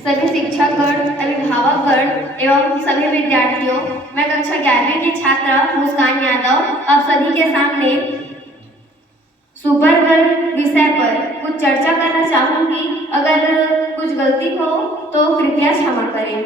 सभी शिक्षकगण, अभिभावकगण एवं सभी विद्यार्थियों, मैं कक्षा 11वीं की छात्रा मुस्कान यादव आप सभी के सामने सुपर गर्ल विषय पर कुछ चर्चा करना चाहूंगी। अगर कुछ गलती हो तो कृपया क्षमा करें।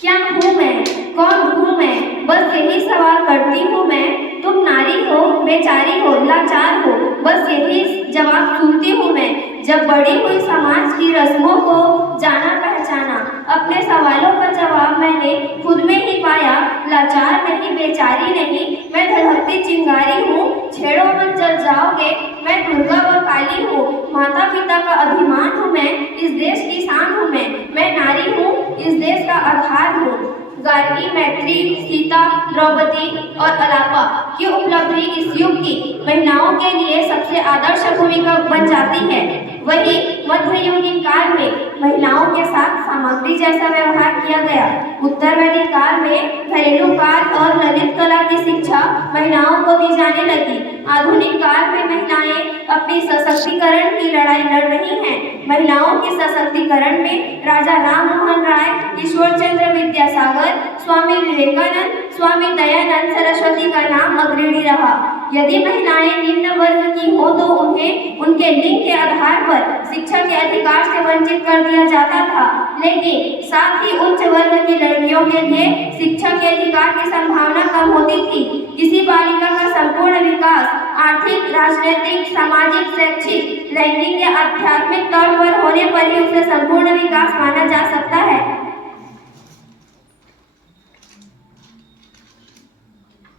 क्या हूँ मैं, कौन हूँ मैं, बस यही सवाल करती हूँ मैं। तुम नारी हो, बेचारी हो, लाचार हो, बस यही जवाब सुनती हूँ मैं। जब बड़ी हुई समाज की रस्मों को जाना पहचाना, अपने सवालों का जवाब मैंने खुद में ही पाया। लाचार नहीं, बेचारी नहीं, मैं धधकती चिंगारी हूँ। छेड़ो मत जल जाओगे, मैं दुर्गा व काली हूँ। माता पिता का अभिमान हूँ मैं, इस देश की शान हूँ मैं नारी हूँ, इस देश का आधार हूँ। गार्गी, मैत्री, सीता, द्रौपदी और अलापा की उपलब्धि इस युग की महिलाओं के लिए सबसे आदर्श भूमिका बन जाती है। वही मध्ययुगीन काल में महिलाओं के साथ सामग्री जैसा व्यवहार किया गया। उत्तर वैदिक काल में घरेलू कार्य और ललित कला की शिक्षा महिलाओं को दी जाने लगी। आधुनिक काल में महिलाएं अपनी सशक्तिकरण की लड़ाई लड़ रही हैं। महिलाओं के सशक्तिकरण में राजा राम मोहन राय, ईश्वर चंद्र विद्यासागर, स्वामी विवेकानंद, स्वामी दयानंद सरस्वती का नाम अग्रणी रहा। यदि महिलाएं निम्न वर्ग की हो तो उन्हें उनके लिंग के आधार पर शिक्षा के अधिकार से वंचित कर दिया जाता था, लेकिन साथ ही उच्च वर्ग की लड़कियों के लिए शिक्षा के अधिकार की संभावना कम होती थी। किसी बालिका का संपूर्ण विकास आर्थिक, राजनीतिक, सामाजिक, शैक्षिक, लैंगिक या आध्यात्मिक तौर पर होने पर ही उसे संपूर्ण विकास माना जा सकता है।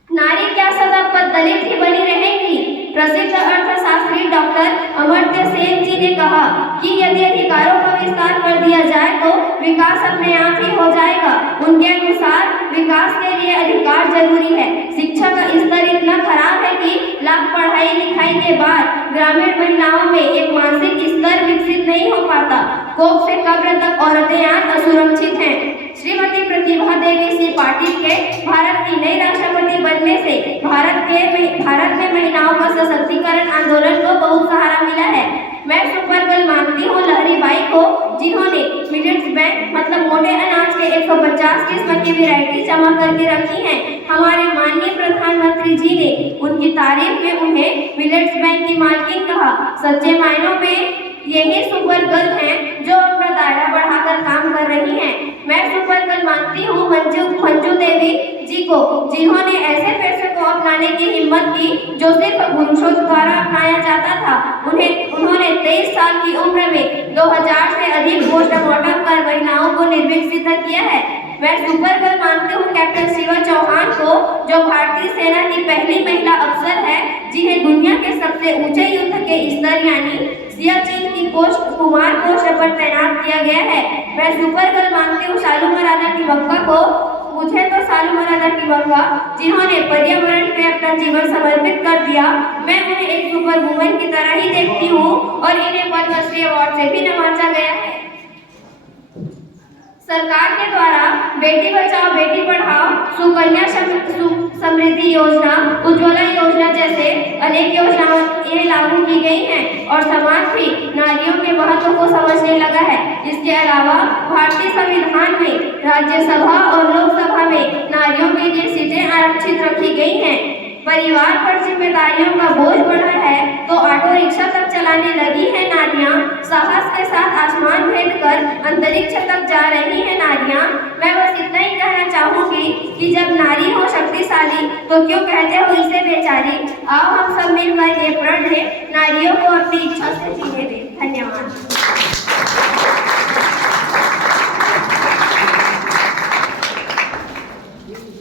नारी क्या सदा दलित ही बनी रहेगी? प्रसिद्ध अर्थशास्त्री डॉक्टर अमर्त्य सेन जी ने कहा कि यदि अधिकारों का विस्तार कर दिया जाए तो विकास अपने आप ही हो जाएगा। उनके अनुसार विकास के लिए अधिकार जरूरी है। शिक्षा का स्तर इतना खराब है कि लाख पढ़ाई लिखाई के बाद ग्रामीण महिलाओं में एक मानसिक स्तर विकसित नहीं हो पाता। कोख से कब्र तक औरतें आज असुरक्षित हैं। श्रीमती प्रतिभा देवी सिंह पाटिल के भारत की नई राष्ट्रपति बनने से भारत में महिलाओं का सशक्तिकरण आंदोलन को बहुत सहारा मिला है। मैं सुपर गर्ल मानती हूँ लहरी बाई को, जिन्होंने मिलेट्स बैंक मतलब मोटे अनाज के 150 किस्म की वैरायटी जमा करके रखी हैं। हमारे माननीय प्रधानमंत्री जी ने उनकी तारीफ में उन्हें मिलेट्स बैंक की मालकिन कहा। सच्चे मायनों में यही सुपर गर्ल हैं जो अपना दायरा बढ़ाकर काम कर रही हैं। मैं सुपर गर्ल मानती हूँ मंजू देवी जी को, जिन्होंने ऐसे पेशे को अपनाने की हिम्मत की जो सिर्फ पुरुषों द्वारा अपनाया जाता था। उन्होंने 23 साल की उम्र में 2000 से अधिक पोस्टमार्टम कर महिलाओं को निर्भीक सिद्ध किया है। मैं सुपर गर्ल मानती हूँ कैप्टन शिवा चौहान को, जो भारतीय सेना की पहली महिला अफसर है जिन्हें दुनिया के सबसे ऊंचे युद्ध के स्तर यानी सियाचिन की कुमार पोस्ट पर तैनात किया गया है। मैं सुपर गर्ल मानती हूँ शालू मराठा टिवक्का को, मुझे तो शालू मराठा टिवक्का जिन्होंने पर्यावरण में अपना जीवन समर्पित कर दिया। मैं उन्हें एक सुपर वुमन की तरह ही देखती हूँ और इन्हें पद्मश्री अवार्ड से भी नवाजा गया है। सरकार के द्वारा बेटी बचाओ बेटी पढ़ाओ, सुकन्या समृद्धि योजना, उज्ज्वला योजना जैसे अनेक योजनाएं लागू की गई हैं और समाज भी नारियों के महत्व को समझने लगा है। इसके अलावा भारतीय संविधान में राज्यसभा और लोकसभा में नारियों के लिए सीटें आरक्षित रखी गई हैं। परिवार पर जिम्मेदारियों का बोझ बढ़ा है तो ऑटो रिक्शा तक चलाने लगी है नारियां। साहस के साथ आसमान भेद कर अंतरिक्ष तक जा रही है नारियां। मैं बस इतना ही कहना चाहूंगी कि जब नारी हो शक्तिशाली तो क्यों कहते हो इसे बेचारी। आओ हम सब मिलकर ये प्रण है नारियों को अपनी इच्छा से जीने दें। धन्यवाद।